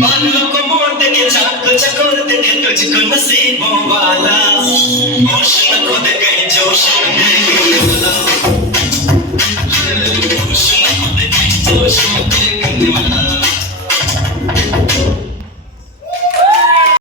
बादलों को मोड़ देके चाँद को चकोर देके तुझको नसीबों वाला होश में खो दे कहीं जोश में नहीं वाला